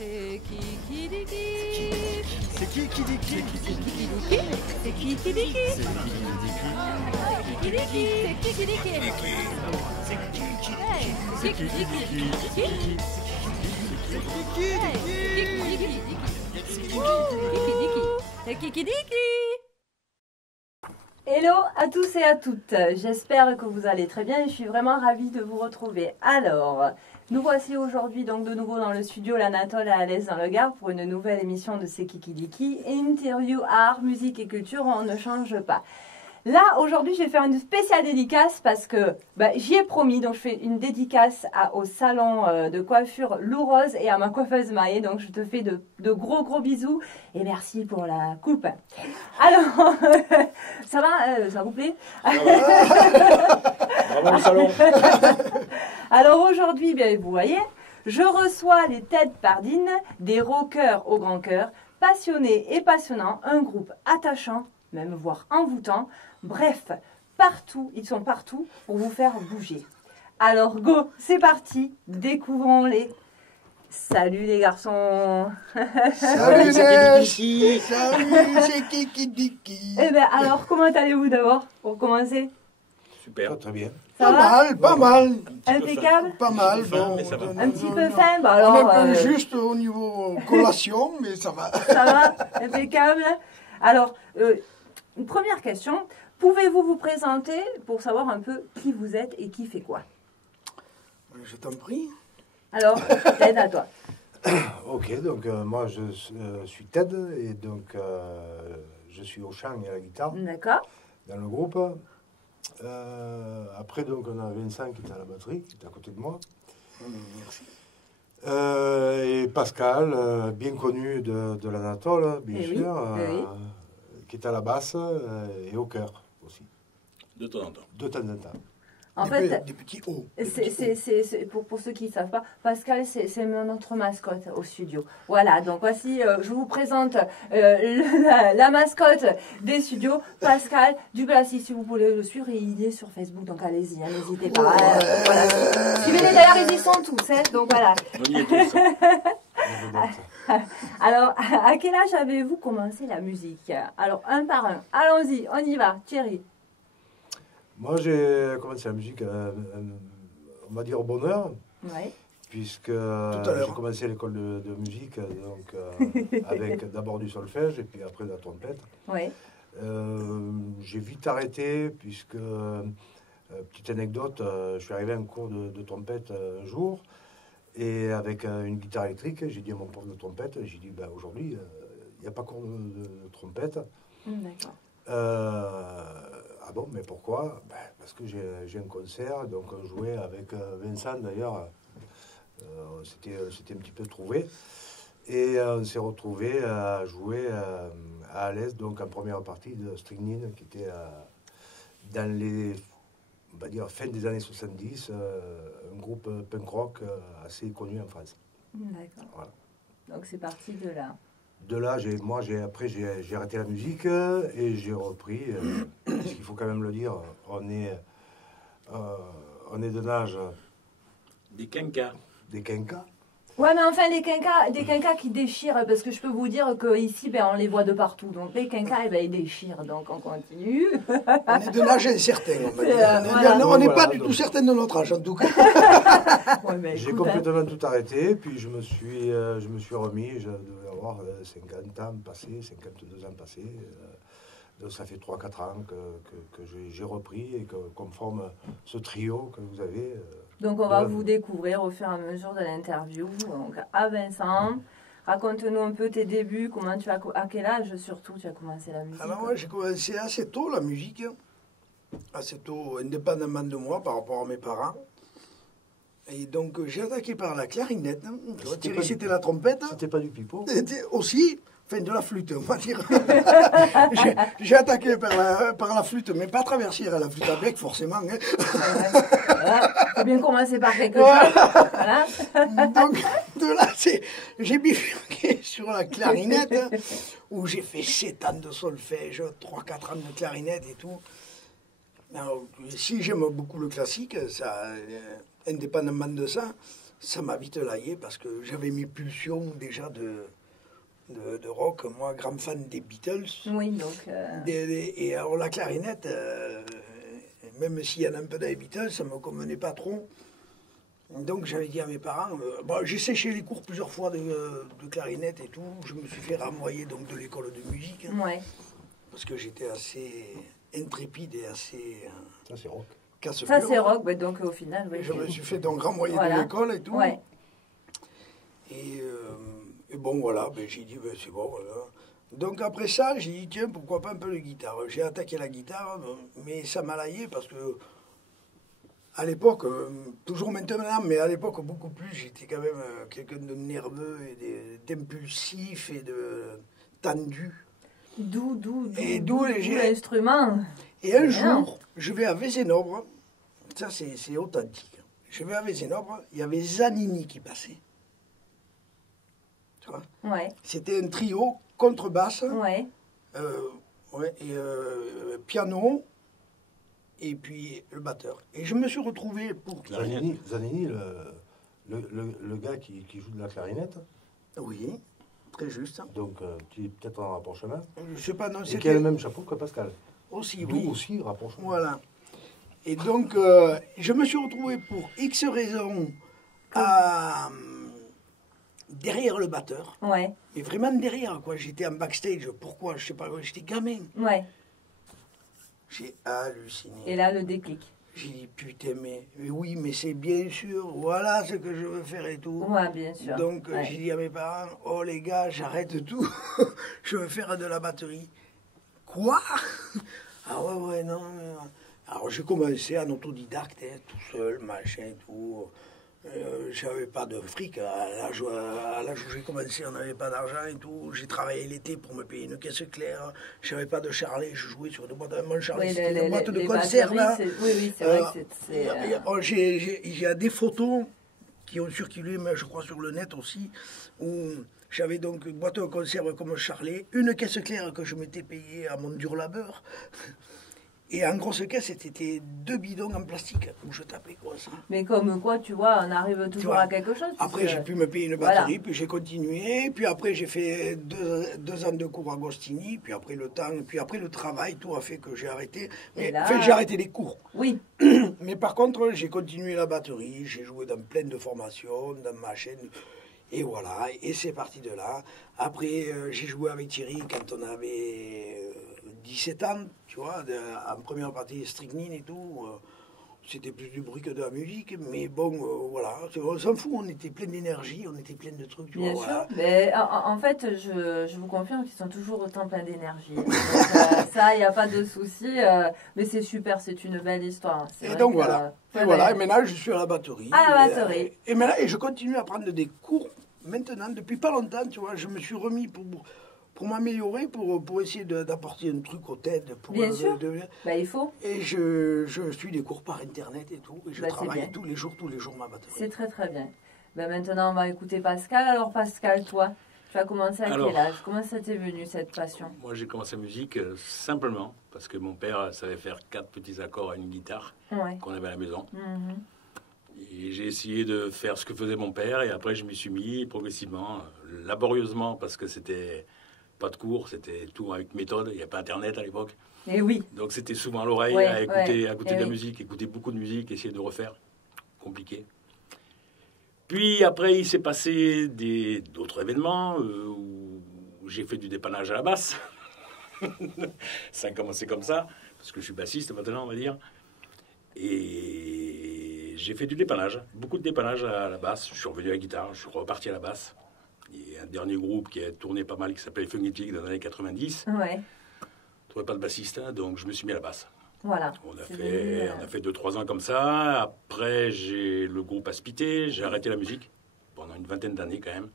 C'est qui dit qui? C'est qui dit qui? C'est qui dit qui? C'est qui dit qui? C'est qui dit qui? C'est qui dit qui? C'est qui dit qui? C'est qui dit qui? Hello à tous et à toutes, j'espère que vous allez très bien et je suis vraiment ravie de vous retrouver. Alors, nous voici aujourd'hui donc de nouveau dans le studio l'Anatole à Alès dans le Gard pour une nouvelle émission de C'est qui dit qui, interview, art, musique et culture, on ne change pas. Là, aujourd'hui, je vais faire une spéciale dédicace parce que j'y ai promis. Donc, je fais une dédicace au salon de coiffure Lou Rose et à ma coiffeuse Maë. Donc, je te fais de gros bisous et merci pour la coupe. Alors, ça va, ça vous plaît? Bravo le salon. Alors, aujourd'hui, vous voyez, je reçois les Ted Pardines, des rockers au grand cœur, passionnés et passionnants, un groupe attachant, même voire envoûtant. Bref, partout, ils sont partout pour vous faire bouger. Alors go, c'est parti, découvrons-les. Salut les garçons. Salut c'est qui? Salut c'est qui dit qui? Eh bien alors, comment allez-vous d'abord, pour commencer? Super, très bien. Ça va? Pas mal. Impeccable? Pas mal. Bon, mais ça va. Un petit peu faim? Alors, on est un peu juste au niveau collation, mais ça va. Ça va? Impeccable? Alors, une première question. Pouvez-vous vous présenter pour savoir un peu qui vous êtes et qui fait quoi? Je t'en prie. Alors, Ted, à toi. Ok, donc moi je suis Ted et donc je suis au chant et à la guitare D'accord. dans le groupe. Après donc on a Vincent qui est à la batterie, qui est à côté de moi. Merci. Et Pascal, bien connu de l'Anatole, bien Eh oui, sûr, oui. qui est à la basse et au chœur aussi, De temps en temps. de temps en temps. En fait, Des petits hauts. c'est pour ceux qui ne savent pas, Pascal, c'est notre mascotte au studio. Voilà, donc voici, je vous présente la mascotte des studios, Pascal Dublassi. Si vous voulez le suivre, il est sur Facebook, donc allez-y, n'hésitez pas. Voilà. Suivez-les d'ailleurs, ils y sont tous, hein, donc voilà. On y est tous. Alors, à quel âge avez-vous commencé la musique? Alors, un par un, allons-y, on y va, Thierry. Moi j'ai commencé la musique, on va dire au bonheur. Ouais. Puisque à l'heure. j'ai commencé l'école de musique donc, avec d'abord du solfège et puis après de la trompette. Ouais. J'ai vite arrêté puisque, petite anecdote, je suis arrivé à un cours de trompette un jour et avec une guitare électrique, j'ai dit à mon prof de trompette, j'ai dit aujourd'hui il n'y a pas cours de trompette. D'accord. Ah bon, mais pourquoi? Parce que j'ai un concert, donc on jouait avec Vincent d'ailleurs. C'était un petit peu trouvé. Et on s'est retrouvé à jouer à Alès, donc en première partie de Strychnine, qui était dans les, on va dire, fin des années 70, un groupe punk rock assez connu en France. D'accord. Voilà. Donc c'est parti de là. De là, après j'ai arrêté la musique et j'ai repris, parce qu'il faut quand même le dire, on est de l'âge Des quinquas. des quinquas. Ouais, mais enfin, des quinquas qui déchirent, parce que je peux vous dire qu'ici, on les voit de partout. Donc, les quinquas, ils déchirent. Donc, on continue. On est de l'âge incertain, on va dire. Voilà. On n'est pas Voilà, du donc. tout certain de notre âge, en tout cas. Ouais, mais J'ai écoute, complètement tout arrêté, puis je me suis remis, je devais avoir 50 ans passés, 52 ans passés. Donc ça fait 3-4 ans que j'ai repris et qu'on forme ce trio que vous avez. donc, on va vous découvrir au fur et à mesure de l'interview. Donc, à Vincent, raconte-nous un peu tes débuts, à quel âge surtout tu as commencé la musique? Alors moi, j'ai commencé assez tôt la musique, assez tôt, indépendamment de moi, par rapport à mes parents. Et donc, j'ai attaqué par la clarinette. Thierry, c'était la trompette. C'était pas du pipeau. C'était aussi, enfin, de la flûte, on va dire. J'ai attaqué par la flûte, mais pas traversière à la flûte à bec, forcément. Hein. Voilà. Faut bien commencer par quelque chose. Voilà. Donc, de là, j'ai bifurqué sur la clarinette, où j'ai fait 7 ans de solfège, 3-4 ans de clarinette et tout. Alors, si j'aime beaucoup le classique, ça, indépendamment de ça, ça m'a vite laillé parce que j'avais mes pulsions déjà de rock. Moi, grand fan des Beatles. Oui, donc... Et alors la clarinette, même s'il y en a un peu dans les Beatles, ça ne me convenait pas trop. Donc j'avais dit à mes parents, j'ai séché les cours plusieurs fois de clarinette et tout. Je me suis fait renvoyer donc de l'école de musique. Ouais. Parce que j'étais assez intrépide et assez... Ça, c'est rock. casse-cœur. Ça, c'est rock, bah, donc au final... Oui. Je me suis fait donc renvoyer de l'école et tout. Ouais. Et bon, voilà, j'ai dit, c'est bon, voilà. Donc après ça, j'ai dit, tiens, pourquoi pas un peu de guitare. J'ai attaqué la guitare, mais ça m'a laillé parce que, à l'époque, toujours maintenant, mais à l'époque beaucoup plus, j'étais quand même quelqu'un de nerveux et d'impulsif et de tendu. D'où léger. l'instrument. Et un jour, je vais à Vézénobre, ça c'est authentique. Je vais à Vézénobre, il y avait Zanini qui passait. Tu vois? Ouais. C'était un trio, contrebasse, Ouais. piano, et puis le batteur. Et je me suis retrouvé pour... Zanini, le gars qui joue de la clarinette. Oui, très juste. Donc, tu es peut-être en rapprochement. Je sais pas, non, Et qui a le même chapeau que Pascal. Aussi, D'où oui. aussi, rapprochement. Voilà. Et donc, je me suis retrouvé pour X raisons derrière le batteur. Ouais. Mais vraiment derrière, quoi. J'étais en backstage. Pourquoi? Je sais pas. J'étais gamin. Ouais. J'ai halluciné. Et là, le déclic. J'ai dit, putain, mais oui, mais c'est bien sûr. Voilà ce que je veux faire et tout. Ouais, bien sûr. Donc, Ouais. j'ai dit à mes parents, oh les gars, j'arrête tout. Je veux faire de la batterie. Quoi? Ah ouais, non. Alors, j'ai commencé en autodidacte, hein, tout seul, machin, tout. J'avais pas de fric. À l'âge où j'ai commencé, on n'avait pas d'argent et tout. J'ai travaillé l'été pour me payer une caisse claire. Je n'avais pas de charlet. Je jouais sur des boîtes de mon charlet. Oui, C'était une boîte de les conserve. batteries, Hein. oui, c'est vrai que c'est... J'ai des photos qui ont circulé, mais je crois sur le net aussi, où j'avais donc une boîte de conserve comme charlet, une caisse claire que je m'étais payée à mon dur labeur. Et en grosse caisse, c'était 2 bidons en plastique où je tapais quoi ça. Mais comme quoi, tu vois, on arrive toujours à quelque chose. Après, j'ai pu me payer une batterie, puis j'ai continué. Puis après, j'ai fait deux ans de cours à Agostini. Puis après, le travail, tout a fait que j'ai arrêté. Mais, là... Enfin, j'ai arrêté les cours. Oui. Mais par contre, j'ai continué la batterie. J'ai joué dans plein de formations, dans ma chaîne. Et voilà, et c'est parti de là. Après, j'ai joué avec Thierry quand on avait 17 ans, tu vois, en première partie strychnine et tout. C'était plus du bruit que de la musique, mais bon, voilà, on s'en fout, on était plein d'énergie, on était plein de trucs, tu Bien vois. sûr, Voilà. mais en fait, je vous confirme qu'ils sont toujours autant pleins d'énergie. Donc, ça, il n'y a pas de souci, mais c'est super, c'est une belle histoire. Et donc voilà, et maintenant je suis à la batterie. À la batterie. Et maintenant, et je continue à prendre des cours maintenant, depuis pas longtemps, tu vois, je me suis remis pour m'améliorer, pour essayer d'apporter un truc aux têtes. Bien sûr, il faut. Et je suis des cours par Internet et tout, et je travaille tous les jours ma batterie. C'est très très bien. Maintenant, on va écouter Pascal. Alors Pascal, toi, tu as commencé à quel âge? Comment ça t'est venu, cette passion? Moi, j'ai commencé la musique simplement parce que mon père savait faire 4 petits accords à une guitare qu'on avait à la maison. Et j'ai essayé de faire ce que faisait mon père, et après je m'y suis mis progressivement, laborieusement, parce que c'était pas de cours, c'était tout avec méthode, il n'y a pas Internet à l'époque. Et oui. Donc c'était souvent à l'oreille, à écouter de la musique, écouter beaucoup de musique, essayer de refaire. Compliqué. Puis après, il s'est passé d'autres événements où j'ai fait du dépannage à la basse. Ça a commencé comme ça, parce que je suis bassiste maintenant, on va dire. Et j'ai fait du dépannage, beaucoup de dépannage à la basse. Je suis revenu à la guitare, je suis reparti à la basse. Il y a un dernier groupe qui a tourné pas mal, qui s'appelle Fungetic dans les années 90. Ouais. Je trouvais pas de bassiste, hein, donc je me suis mis à la basse. Voilà. On a fait 2-3 ans comme ça. Après, le groupe a spité, j'ai arrêté la musique pendant une vingtaine d'années quand même.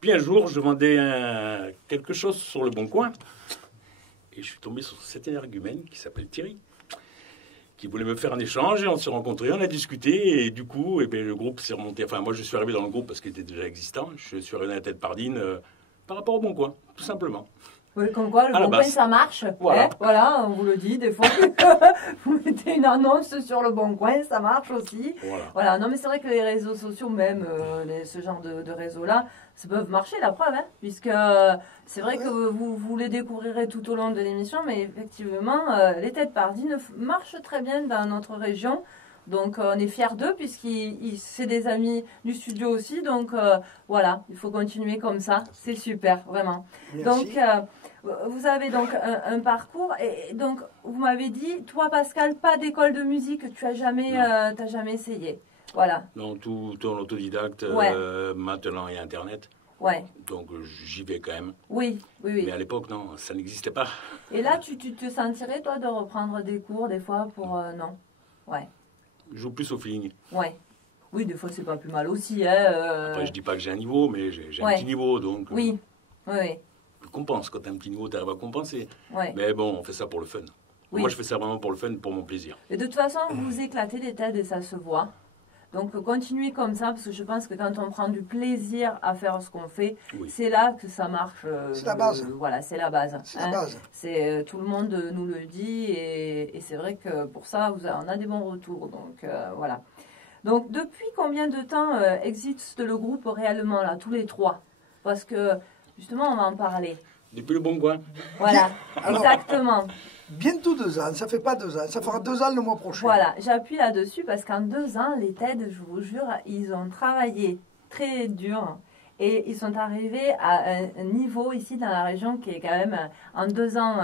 Puis un jour, je vendais quelque chose sur le Bon Coin. Et je suis tombé sur cet énergumène qui s'appelle Thierry, qui voulait me faire un échange, et on s'est rencontrés, on a discuté, et du coup, le groupe s'est remonté. Enfin, moi, je suis arrivé dans le groupe parce qu'il était déjà existant. Je suis arrivé à la tête Pardine par rapport au Bon Coin, tout simplement. Oui, comme quoi, le À la bon coin, base. ça marche. Voilà. Voilà, on vous le dit, des fois, vous mettez une annonce sur le bon coin, ça marche aussi. Voilà. Voilà, non mais c'est vrai que les réseaux sociaux, même ce genre de réseaux-là, ça peut marcher, la preuve, hein, puisque c'est vrai que vous les découvrirez tout au long de l'émission, mais effectivement, les têtes pardines marchent très bien dans notre région. Donc on est fiers d'eux, puisqu'ils c'est des amis du studio aussi. Donc voilà, il faut continuer comme ça, c'est super, vraiment. Merci. Donc vous avez donc un parcours, et donc vous m'avez dit, toi Pascal, pas d'école de musique, tu as jamais, Non. t'as jamais essayé. Voilà, Donc tout en autodidacte, Ouais. maintenant il y a Internet, ouais, donc j'y vais quand même. oui, oui, oui. Mais à l'époque, non, ça n'existait pas. Et là, tu te sentirais, toi, de reprendre des cours, des fois, pour... non. Ouais, Je joue plus au feeling. ouais. Oui, des fois, c'est pas plus mal aussi, hein. Après, je dis pas que j'ai un niveau, mais j'ai Ouais. un petit niveau, donc Oui, oui, oui, je compense. Quand tu as un petit niveau, tu arrives à compenser. ouais. Mais bon, on fait ça pour le fun. Oui. Moi, je fais ça vraiment pour le fun, pour mon plaisir. Et de toute façon, vous éclatez des têtes et ça se voit. Donc, continuez comme ça, parce que je pense que quand on prend du plaisir à faire ce qu'on fait, Oui. c'est là que ça marche. C'est la base. Voilà, c'est la base. C'est la hein. base. C'est tout le monde nous le dit et c'est vrai que pour ça on a des bons retours. Donc voilà. Donc depuis combien de temps existe le groupe réellement là, tous les trois? Parce que justement on va en parler. Depuis le bon coin. Voilà, Alors- exactement. Bientôt 2 ans, ça fait pas 2 ans, ça fera 2 ans le mois prochain. Voilà, j'appuie là-dessus parce qu'en 2 ans, les TED, je vous jure, ils ont travaillé très dur. Et ils sont arrivés à un niveau ici dans la région qui est quand même en 2 ans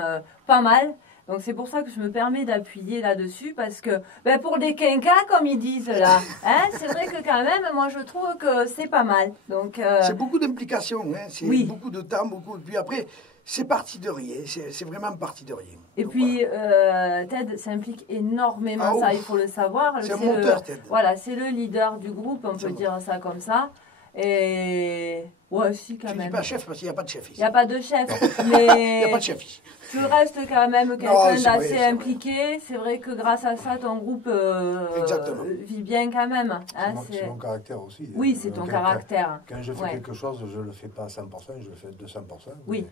pas mal. Donc c'est pour ça que je me permets d'appuyer là-dessus parce que ben, pour des quinquas comme ils disent là, hein, c'est vrai que quand même moi je trouve que c'est pas mal. Donc C'est beaucoup d'implications, hein, c'est Oui. beaucoup de temps, beaucoup. Puis après, c'est parti de rien, c'est vraiment parti de rien. et Donc, puis Ted s'implique énormément, Ah, ça ouf. il faut le savoir. C'est un le- moteur, Ted. Voilà, c'est le leader du groupe, on C'est peut bon. dire ça comme ça. Et ouais, si quand Je ne dis même. pas chef parce qu'il n'y a pas de chef Il ici. n'y a pas de chef, Il n'y a mais pas de chef ici. tu restes quand même Non, quelqu'un c'est vrai, d'assez c'est vrai. impliqué. C'est vrai que grâce à ça, ton groupe Exactement. vit bien quand même. hein, C'est mon caractère aussi. Oui, c'est ton caractère. Quand je fais Ouais. quelque chose, je ne le fais pas à 100%, je le fais à 200%. Oui.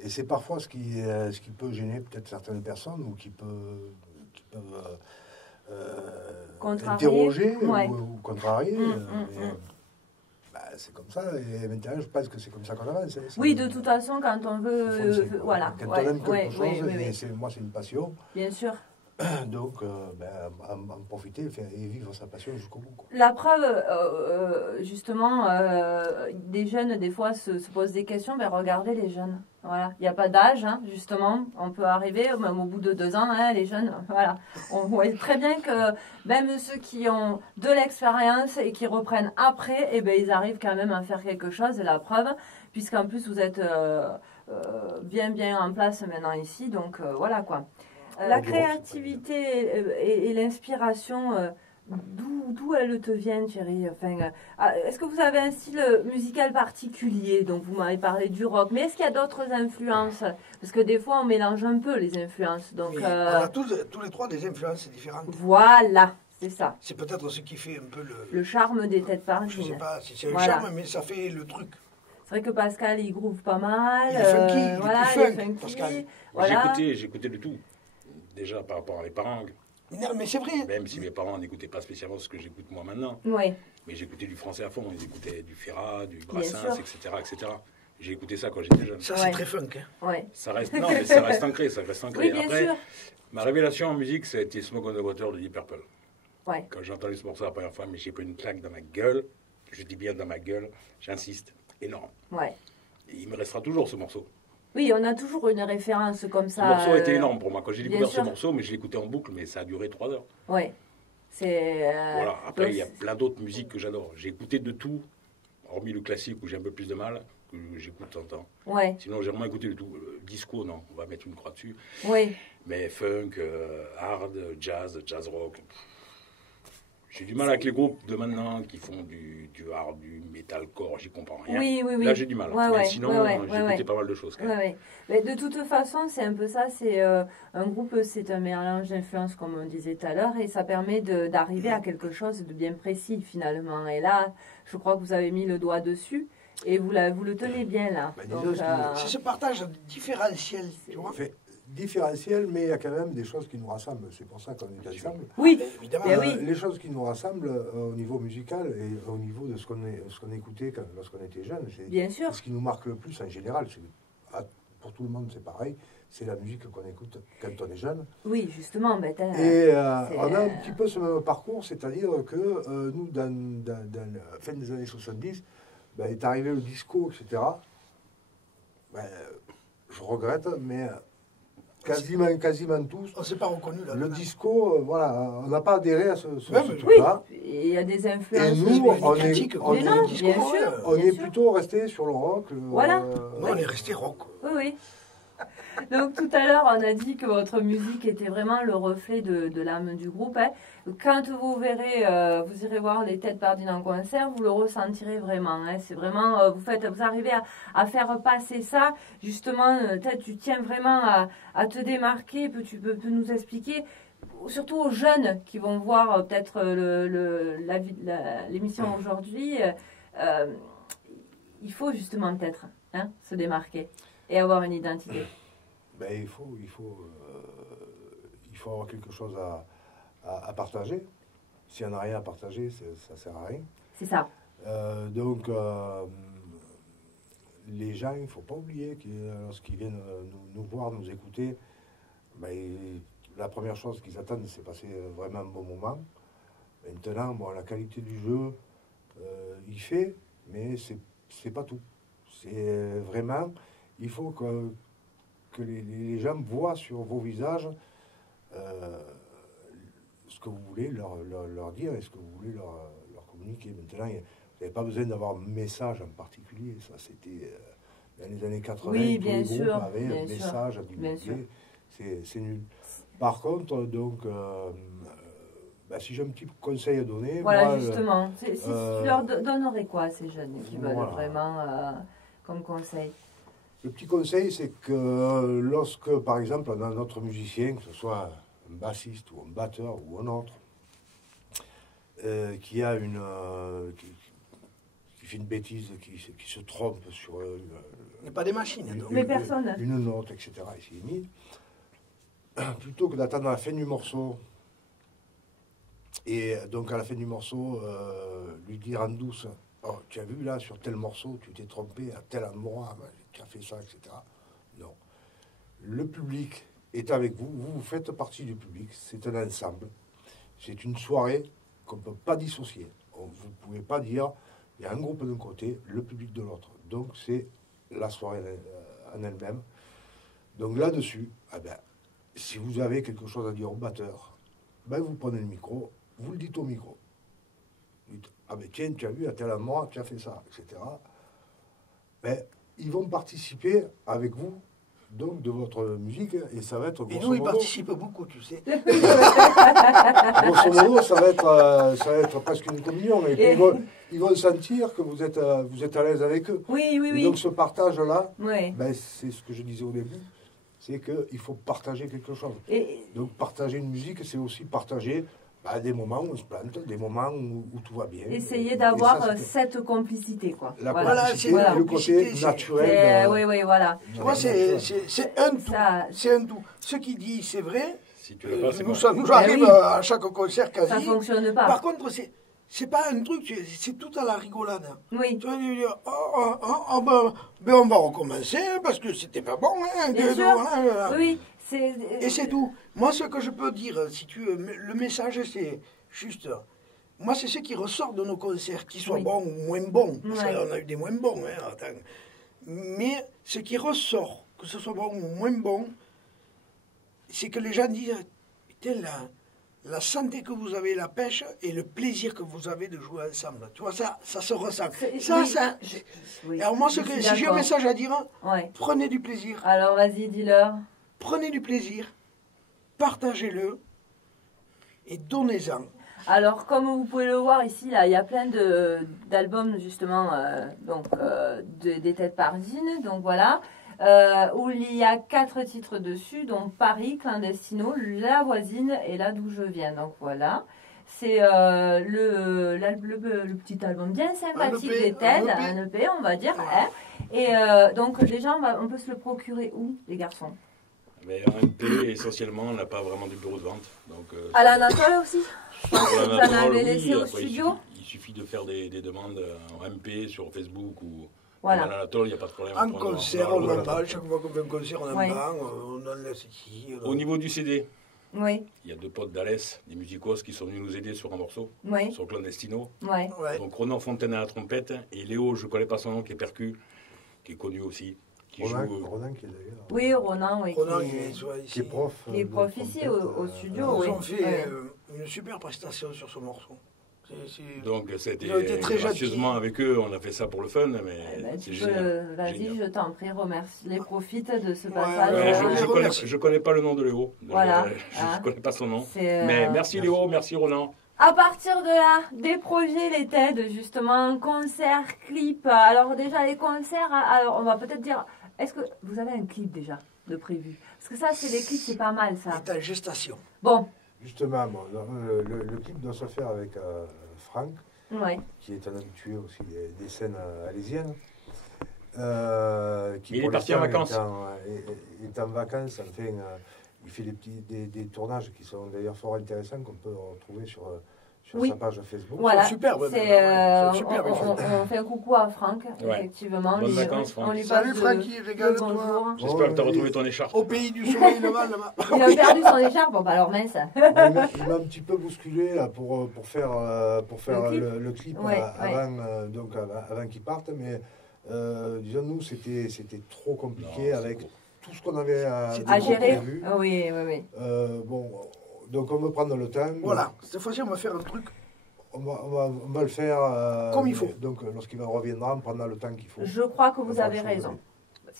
Et c'est parfois ce qui peut gêner peut-être certaines personnes ou qui peuvent Contrarier. interroger Ouais. ou contrarier. Mm. Bah, c'est comme ça. Et maintenant, je pense que c'est comme ça qu'on avance. hein. Oui, de toute façon, quand on veut, Faut foncer, quoi. voilà. Quand Ouais, on aime quelque ouais, chose, ouais, et ouais, moi c'est une passion, bien sûr. donc en profiter et vivre sa passion jusqu'au bout. Quoi. La preuve, justement, des jeunes, des fois, se posent des questions. Ben, regardez les jeunes. Voilà. Il n'y a pas d'âge, hein, justement. On peut arriver, même au bout de 2 ans, hein, les jeunes, voilà. On voit très bien que même ceux qui ont de l'expérience et qui reprennent après, eh ben, ils arrivent quand même à faire quelque chose. Et la preuve, puisqu'en plus, vous êtes bien en place maintenant ici. Donc, voilà, quoi. La créativité et l'inspiration, d'où elles te viennent, Thierry? Enfin, est-ce que vous avez un style musical particulier? Donc, vous m'avez parlé du rock, mais est-ce qu'il y a d'autres influences? Parce que des fois, on mélange un peu les influences. Donc, Mais on a tous les trois des influences différentes. voilà, c'est ça. C'est peut-être ce qui fait un peu Le charme des têtes Je pardines. sais pas si c'est un Voilà. charme, mais ça fait le truc. C'est vrai que Pascal, il groove pas mal. Il est funky, il est voilà, plus il est funk, funky. Pascal. Voilà. J'écoutais de tout. Déjà par rapport à mes parents, Non, mais c'est vrai. même si mes parents n'écoutaient pas spécialement ce que j'écoute moi maintenant, Oui, mais j'écoutais du français à fond. Ils écoutaient du Ferrat, du sûr. Brassens, etc. J'ai écouté ça quand j'étais jeune. Ça, Ouais. c'est très funk. Hein. oui. Ça reste, non, mais ça reste ancré, ça reste ancré. Oui, bien Après, sûr. ma révélation en musique, ça a été Smoke on the Water de Deep Purple. Ouais. Quand j'ai entendu ce morceau la première fois, mais j'ai pris une claque dans ma gueule. Je dis bien dans ma gueule, j'insiste, énorme. Ouais. Et il me restera toujours ce morceau. Oui, on a toujours une référence comme Ce ça. morceau a été énorme pour moi. Quand j'ai bien découvert ce sûr. morceau, mais je l'ai écouté en boucle, mais ça a duré 3 heures. Oui. C'est. Voilà. Après, donc, il y a plein d'autres musiques que j'adore. J'ai écouté de tout, hormis le classique où j'ai un peu plus de mal, que j'écoute de temps en temps. Ouais. Sinon, j'ai vraiment écouté de tout. Disco, non, on va mettre une croix dessus. Oui. Mais funk, hard, jazz rock. J'ai du mal avec les groupes de maintenant qui font du hard, du metalcore, j'y comprends rien. Oui. Là, j'ai du mal. Ouais, Mais ouais, sinon, ouais, j'ai ouais. écouté pas mal de choses quand Ouais, même. ouais. Mais de toute façon, c'est un peu ça. C'est un groupe, c'est un mélange d'influences, comme on disait tout à l'heure, et ça permet d'arriver à quelque chose de bien précis finalement. Et là, je crois que vous avez mis le doigt dessus. Et vous le tenez bien là. Bah, Donc, disons ce qui- C'est ce partage différentiel, tu vois. Fait différentiel, mais il y a quand même des choses qui nous rassemblent. C'est pour ça qu'on est ensemble. Oui, Évidemment. Eh oui. Les choses qui nous rassemblent au niveau musical et au niveau de ce qu'on écoutait lorsqu'on était jeune, bien sûr. ce qui nous marque le plus en général, pour tout le monde c'est pareil, c'est la musique qu'on écoute quand on est jeune. Oui, justement. Ben, Et on a un petit peu ce même parcours, c'est-à-dire que nous, dans la fin des années 70, ben, est arrivé le disco, etc. Ben, je regrette, mais quasiment tous. On ne s'est pas reconnu là. Le disco, voilà, on n'a pas adhéré à ce Ouais, mais- truc-là. il y a des Et influences. nous, on est, critique, on Mais est- non, disco, bien ouais. sûr. on bien est sûr. plutôt resté sur le rock. Voilà. Non, on est resté rock. Oui, oui. Donc tout à l'heure, on a dit que votre musique était vraiment le reflet de l'âme du groupe. Hein. Quand vous verrez, vous irez voir les Têtes Pardines en concert, vous le ressentirez vraiment. Hein. C'est vraiment, vous arrivez à faire passer ça. Justement, tu tiens vraiment à te démarquer. Tu peux nous expliquer, surtout aux jeunes qui vont voir peut-être l'émission aujourd'hui. Il faut justement peut-être se démarquer et avoir une identité. Ben, il faut avoir quelque chose à partager. Si on n'a rien à partager, ça ne sert à rien. C'est ça. Donc, les gens, il ne faut pas oublier que lorsqu'ils viennent nous voir, nous écouter, ben, la première chose qu'ils attendent, c'est passer vraiment un bon moment. Maintenant, bon, la qualité du jeu, il fait, mais c'est pas tout. C'est vraiment, il faut que les gens voient sur vos visages ce que vous voulez leur dire et ce que vous voulez leur communiquer. Maintenant, vous n'avez pas besoin d'avoir un message en particulier. Ça, c'était dans les années 80. Oui, tous bien les groupes sûr, avaient bien un sûr, message à bien sûr. divulguer. C'est nul. Par contre, donc, si j'ai un petit conseil à donner... Voilà, moi, justement. Tu leur donnerais quoi à ces jeunes qui veulent voilà. vraiment comme conseil? Le petit conseil, c'est que lorsque, par exemple, on a un autre musicien, que ce soit un bassiste ou un batteur ou un autre, qui a qui fait une bêtise, qui se trompe sur On n'est pas des machines. donc. Mais personne. une note, etc., et c'est mis, plutôt que d'attendre la fin du morceau, et donc à la fin du morceau, lui dire en douce, oh, tu as vu là, sur tel morceau, tu t'es trompé à tel endroit, tu as fait ça, etc. Non. Le public est avec vous, vous faites partie du public, c'est un ensemble. C'est une soirée qu'on ne peut pas dissocier. Vous ne pouvez pas dire, il y a un groupe d'un côté, le public de l'autre. Donc c'est la soirée en elle-même. Donc là-dessus, si vous avez quelque chose à dire au batteur, vous prenez le micro, vous le dites au micro. Vous dites, tiens, tu as vu, à tel endroit, tu as fait ça, etc. Ils vont participer avec vous, donc, de votre musique, et ça va être... Et nous, ils participent beaucoup, tu sais. Grosso modo, ça va être presque une communion. Et puis, ils vont sentir que vous êtes à l'aise avec eux. Oui, oui, Et oui. donc, ce partage-là, Oui. c'est ce que je disais au début, c'est qu'il faut partager quelque chose. Et, Donc, partager une musique, c'est aussi partager des moments où on se plante, des moments où tout va bien. essayer Et d'avoir ça, c'était cette complicité, quoi. la Voilà. complicité, Voilà, le côté c'est- naturel. Oui, oui, voilà. Tu vois, c'est un tout. Ça- C'est un tout. Ce qu'il dit, c'est vrai. Si tu veux pas, c'est Nous, pas. ça nous Ben arrive oui. à chaque concert quasi. Ça fonctionne pas. Par contre, c'est pas un truc, c'est tout à la rigolade. Oui, Tu vas dire, on va recommencer parce que c'était pas bon. Hein, bien sûr. voilà. Oui, Et c'est tout. Moi, ce que je peux dire, si tu veux, le message, c'est juste. Moi, c'est ce qui ressort de nos concerts, qu'ils soient Oui. bons ou moins bons. Parce Ouais. qu'on a eu des moins bons. Hein, attends. Mais ce qui ressort, que ce soit bon ou moins bon, c'est que les gens disent, putain, la santé que vous avez, la pêche, et le plaisir que vous avez de jouer ensemble. Tu vois, ça se ressent. Ça, oui, ça. oui. Alors moi, Je suis si j'ai un d'accord. message à dire, Ouais. prenez du plaisir. Alors, vas-y, dis-leur. Prenez du plaisir, partagez-le et donnez-en. Alors, comme vous pouvez le voir ici, là, il y a plein d'albums, justement, des Têtes Pardines. Donc, voilà. Où il y a 4 titres dessus, donc Paris, Clandestino, La Voisine et Là d'où je viens. Donc, voilà. C'est le petit album bien sympathique EP, des TED, un un EP, on va dire. Voilà. Hein. Et donc déjà, on peut se le procurer où, les garçons? Mais en MP, essentiellement, on n'a pas vraiment de bureau de vente. Donc, À l'Anatole aussi? pour la Vous en National, avez oui, laissé au après, studio? il suffit de faire des demandes en MP sur Facebook ou Voilà. à l'Anatole, il n'y a pas de problème. En Après, concert, va- on voilà. en parle. Chaque fois qu'on fait un concert, on en Ouais. parle. On en laisse ici. Au niveau du CD, Oui, il y a deux potes d'Alès, des musicos, qui sont venus nous aider sur un morceau, oui, sur Clandestino. oui. Ouais. Donc Ronan Fontaine à la trompette et Léo, je ne connais pas son nom, qui est percu, qui est connu aussi, qui Ronan, joue. Ronan qui est d'ailleurs. Oui, Ronan, oui. Ronan, qui- il est soit Qui est ici. prof. Qui est de prof ici, trompette, au studio, Ils oui. ont fait Ouais. une super prestation sur ce morceau. Donc c'était Ils ont été très gracieusement gentils. avec eux, on a fait ça pour le fun, mais Eh ben, c'est tu génial. peux, vas-y, Génial. je t'en prie, remercie. Les profite de ce Ouais, passage. Ouais, ouais, je les ne connais, remercie. je connais pas le nom de Léo. Voilà, Je hein. ne connais pas son nom. C'est, Mais merci Léo, merci Ronan. À partir de là, des projets, les TED, justement, concerts, clips. Alors déjà, les concerts, alors on va peut-être dire, est-ce que vous avez un clip déjà de prévu? Parce que ça, c'est les clips, c'est pas mal ça. Il est en gestation. Bon, Justement, bon, le clip doit se faire avec Franck, ouais. qui est un habitué aussi des scènes alésiennes. Qui Il est pour parti en l'instant vacances. est en vacances, enfin, il fait des tournages qui sont d'ailleurs fort intéressants qu'on peut retrouver sur Oui. sa page Facebook. Voilà, superbes, c'est, même, ouais, ils sont superbes, on fait un coucou à Franck, Ouais. effectivement. Bonnes Lui, vacances, Franck. On lui passe Salut, le- Francky, le régale-toi. bonjour. J'espère que tu as Ouais, retrouvé et- ton écharpe. Au pays du soleil, là-bas. Il a perdu son écharpe, bon bah alors mince. Il m'a un petit peu bousculé là, pour faire Le clip. le clip Ouais, avant qu'il parte, mais disons-nous, c'était trop compliqué Non, avec c'est beau. tout ce qu'on avait À C'était gérer. prévu. Ah oui, oui, oui. Bon, donc on va prendre le temps. Voilà, cette fois-ci, on va faire un truc. On va le faire Comme il faut. Donc lorsqu'il reviendra, on prendra le temps qu'il faut. Je crois que vous Enfin, avez je- raison.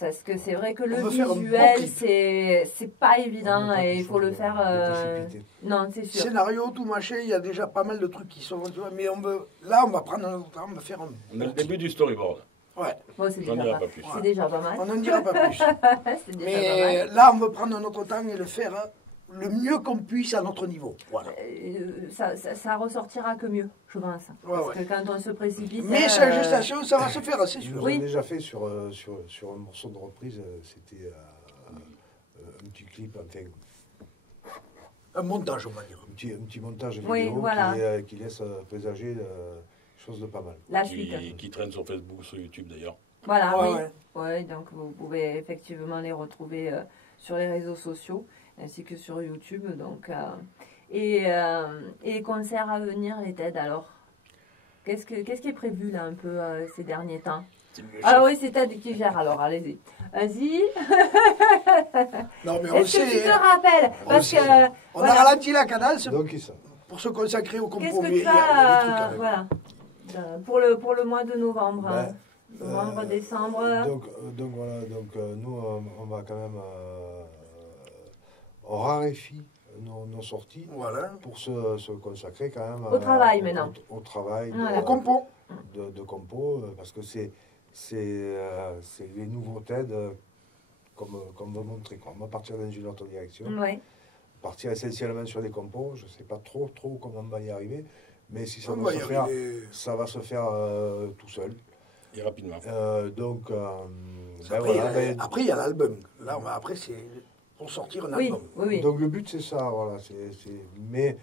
Parce que c'est vrai que le On veut faire un bon visuel, clip. c'est pas évident On n'a pas et quelque il faut chose le de faire. précipité. Non, c'est sûr. Scénario, tout machin, il y a déjà pas mal de trucs qui sont. Tu vois, mais là, on va prendre un autre temps, on va faire un. On a le début du storyboard. Ouais, Bon, c'est J'en déjà, dirai pas- pas plus. c'est déjà pas mal. on n'en dira pas plus. C'est déjà pas mal. Mais là, on veut prendre un autre temps et le faire le mieux qu'on puisse à notre niveau. Voilà. Ça ressortira que mieux, je pense. Parce ouais. que quand on se précipite. Mais sa gestation, ça va se faire, c'est Ils sûr. nous Oui. ont déjà fait sur un morceau de reprise, c'était un petit clip, enfin, Un montage, on va dire. un petit montage vidéo Oui, voilà. qui laisse présager chose de pas mal. La suite. Qui traîne sur Facebook, sur YouTube d'ailleurs. Voilà, Ouais, oui. ouais. Ouais, donc vous pouvez effectivement les retrouver sur les réseaux sociaux ainsi que sur YouTube. Donc, et les concerts à venir, les TED alors? Qu'est-ce qui est prévu là un peu ces derniers temps? Ah oui, c'est TED qui gère alors, allez-y. Vas-y. Non, mais on Est-ce que tu sait. te rappelles? On Parce sait. que. On voilà. a ralenti la cadence Donc, ça. pour se consacrer au Qu'est-ce compromis. que Il y tu a des trucs as avec. voilà, pour le mois de novembre, Ben, novembre, décembre. Donc voilà, nous on va quand même on raréfie nos sorties Voilà. pour se consacrer quand même Au travail, maintenant. au travail Voilà. Au compo. de compo parce que c'est les nouveaux TED qu'on veut montrer quoi. On va partir dans une autre direction, Oui. partir essentiellement sur des compos. Je sais pas trop comment on va y arriver, mais si ça On va va y se faire, arriver. ça va se faire tout seul. Et rapidement. Donc, Après, voilà, après, il y a l'album. Là, après, c'est pour sortir un Oui, album. oui, oui. donc le but c'est ça, voilà. Mais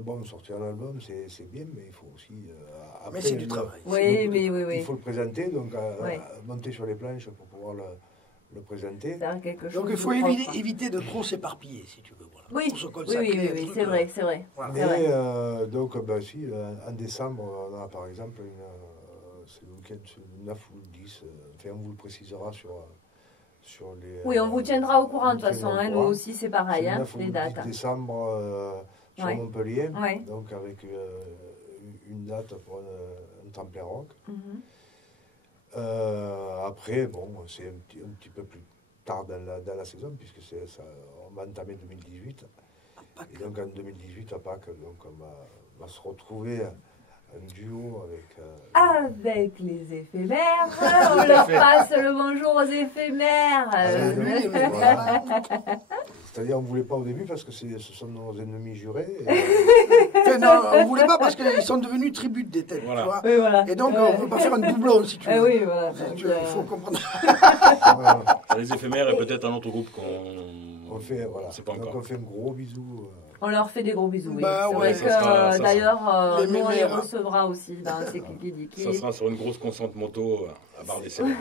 bon, sortir un album c'est bien, mais il faut aussi après, Mais c'est du travail. Oui, oui, oui, Il oui. faut le présenter, donc Oui. monter sur les planches pour pouvoir le présenter. Faire quelque chose Donc, il faut de propre. éviter de trop s'éparpiller, si tu veux. Voilà. Oui, Pour se oui, consacrer oui, à un oui, truc, c'est vrai, c'est vrai. Voilà. C'est vrai. Mais donc, si, en décembre, on a par exemple, c'est le week-end le 9 ou le 10, enfin, on vous le précisera sur les... Oui, on vous tiendra au courant de toute on vous façon. tiendra Hein, au nous courant. aussi, c'est C'est pareil, le hein, 9 ou les le 10 dates. décembre sur Ouais. Montpellier, Ouais. donc avec une date pour un tempé rock. Mhm. Après, bon, c'est un petit peu plus tard dans la saison, puisque on va entamer 2018. Et donc en 2018, à Pâques, donc on va se retrouver un duo avec... Avec les éphémères, on leur passe le bonjour aux éphémères. Salut, les Voilà. C'est-à-dire, on ne voulait pas au début parce que ce sont nos ennemis jurés. Fais non, on voulait pas parce qu'ils sont devenus tributes des têtes, Voilà. tu vois. Oui, voilà. Et donc, on ne peut pas faire un doublon, si tu veux. Oui, voilà. Si Donc, tu veux, il faut comprendre. Les éphémères et peut-être un autre groupe qu'on... On fait, voilà. C'est pas Donc encore. on fait un gros bisou. on leur fait des gros bisous. Oui. Bah C'est ouais, vrai ça que sera- ça d'ailleurs, Les nous on les mémères, hein. recevra aussi dans ces Kiki Ça sera sur une grosse constante moto à barre des Cévennes.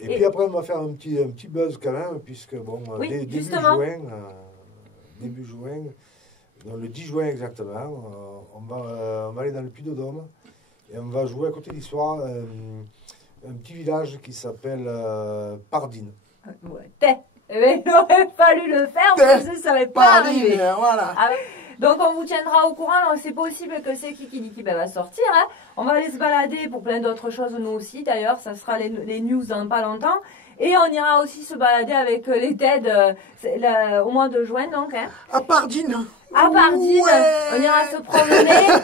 Et puis après, on va faire un petit buzz quand même, puisque bon, Oui, début justement. juin, donc le 10 juin exactement, on va aller dans le Puy-de-Dôme et on va jouer à côté d'Histoire un petit village qui s'appelle Pardine. Ouais. Eh ben, il aurait fallu le faire parce que ça ne serait pas arrivé. Voilà. Ah, donc on vous tiendra au courant. Donc c'est possible que c'est Kiki va sortir. Hein. On va aller se balader pour plein d'autres choses nous aussi. D'ailleurs, ça sera les news dans pas longtemps. Et on ira aussi se balader avec les TED au mois de juin. Donc, hein. À Pardine. À Pardine, Ouais. on ira se promener.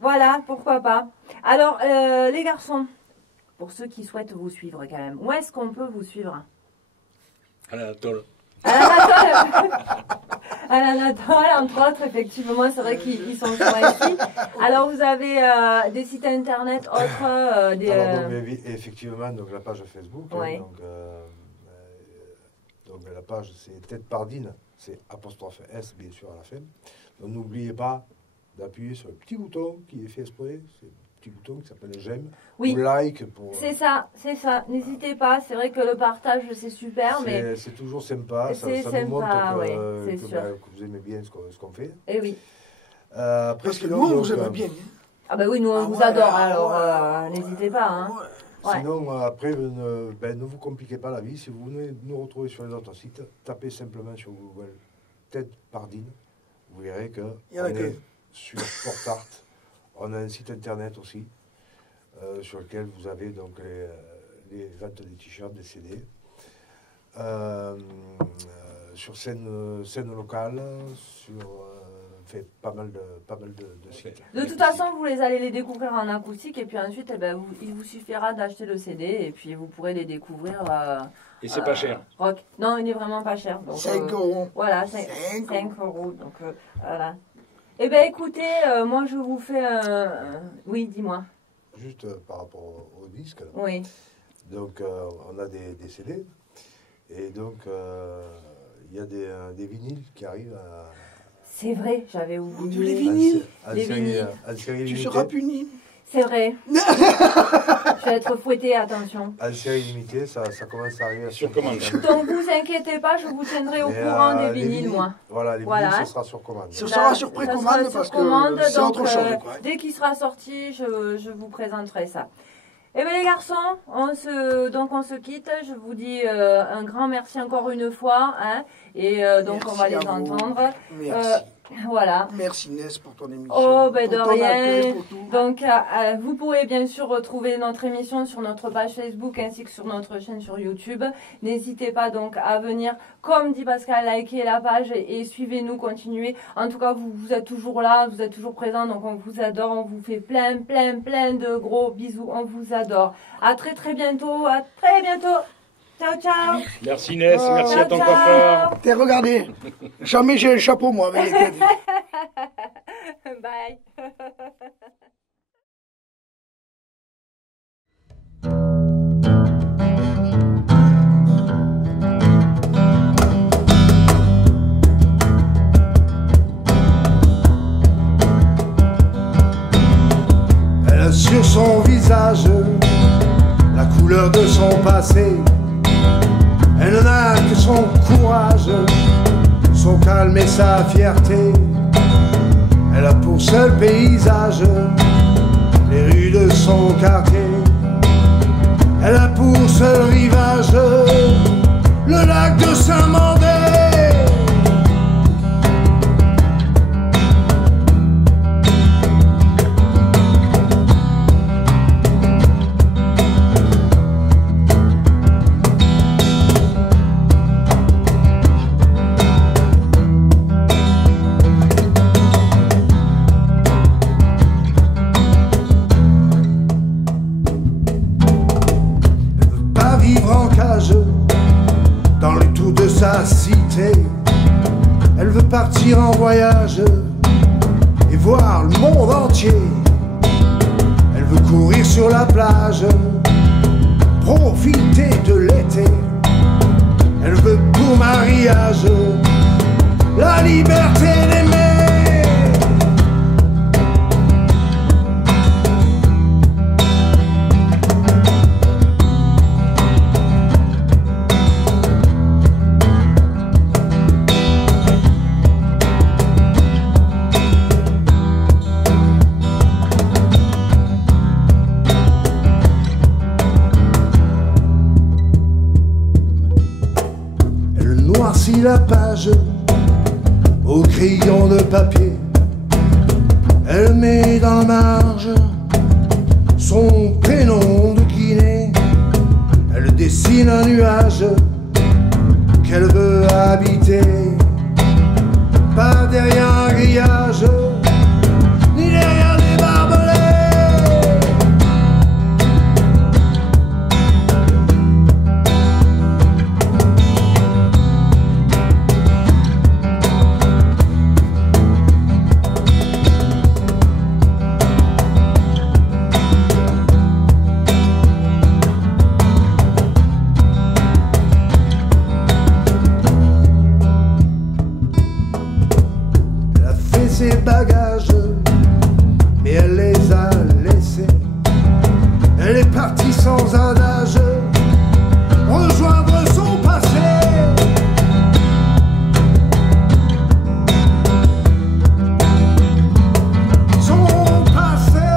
Voilà, pourquoi pas. Alors, les garçons, pour ceux qui souhaitent vous suivre quand même, où est-ce qu'on peut vous suivre? À l'Anatole. À l'Anatole. À l'Anatole, entre autres, effectivement, c'est vrai qu'ils sont souvent ici. Alors, vous avez des sites internet autres Alors, donc, effectivement, donc la page Facebook, Ouais. donc la page c'est Tête Pardine, c'est apostrophe S bien sûr à la fin. Donc n'oubliez pas d'appuyer sur le petit bouton qui est fait exprès, c'est le petit bouton qui s'appelle j'aime, Oui. ou like pour... C'est ça. N'hésitez pas. C'est vrai que le partage, c'est super, mais... C'est toujours sympa, ça C'est nous montre sympa, que, ouais, c'est que, sûr. que vous aimez bien ce qu'on fait. Eh oui. Après, Parce que sinon, nous, on donc, vous aime bien. Ah bah oui, nous, on Ah vous ouais, adore, ah alors ouais. n'hésitez pas. Hein. Ouais. Ouais. Sinon, après, ne vous compliquez pas la vie. Si vous venez nous retrouver sur les autres sites, tapez simplement sur Google Tête Pardine. Vous verrez que Il y en a on que- est sur PortArt. On a un site internet aussi, sur lequel vous avez donc les ventes des t-shirts, des CD. Sur scène locale, sur fait pas mal de sites. De toute façon, vous allez les découvrir en acoustique et puis ensuite, eh ben, il vous suffira d'acheter le CD et puis vous pourrez les découvrir. Et c'est pas cher. Rock. Non, il est vraiment pas cher. Donc, 5 euros. Voilà, 5 euros. Donc voilà. Eh bien écoutez, moi je vous fais un... Oui, dis-moi. Juste par rapport au disque, Oui. donc on a des CD et donc il y a des vinyles qui arrivent C'est vrai, j'avais Mon Dieu, les oublié. vinyles. Les vinyles. en série Tu limitée. seras puni. C'est vrai. Je vais être fouettée, attention. En série limitée, ça commence à arriver à Sur commande. Donc vous inquiétez pas, je vous tiendrai au Mais, courant des les vinyles, moi. Voilà, les Voilà. vinyles, ça sera sur commande. Ça sera sur Ça précommande sera sur parce que commande, c'est donc, autre chose. Quoi. Dès qu'il sera sorti, je vous présenterai ça. Eh bien les garçons, on se quitte. Je vous dis un grand merci encore une fois. Hein, et donc on va Merci les à vous. entendre. Merci. Voilà. Merci Inès pour ton émission. Oh, ben de pour ton rien. accueil, pour tout. Donc, vous pourrez bien sûr retrouver notre émission sur notre page Facebook ainsi que sur notre chaîne sur YouTube. N'hésitez pas donc à venir, comme dit Pascal, liker la page et suivez-nous, continuez. En tout cas, vous êtes toujours là, vous êtes toujours présents, donc on vous adore, on vous fait plein de gros bisous, on vous adore. À très bientôt, à très bientôt. Ciao, ciao. Merci Inès, merci à ton Ciao, coiffeur. T'es regardez. Jamais j'ai un chapeau, moi, avec les têtes. Bye. Elle a sur son visage la couleur de son passé. Elle n'a que son courage, son calme et sa fierté. Elle a pour seul paysage les rues de son quartier. Elle a pour seul rivage le lac de Saint-Mandé. Pas vivre en cage dans le tour de sa cité. Elle veut partir en voyage et voir le monde entier. Elle veut courir sur la plage, profiter de l'été. Elle veut pour mariage la liberté d'aimer. Noircit la page au crayon de papier. Elle met dans la marge son prénom de kiné. Elle dessine un nuage qu'elle veut habiter. Pas derrière un grillage, ni derrière des barbelés. Ses bagages, mais elle les a laissés. Elle est partie sans adage, rejoindre son passé. Son passé.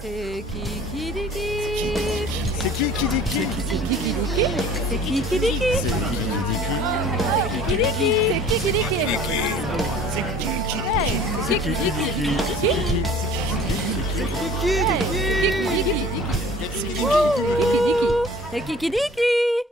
C'est qui dit qui? C'est qui dit qui? C'est qui dit qui? C'est qui dit qui? C'est qui dit qui? C'est qui dit qui? C'est qui dit qui? C'est qui dit qui?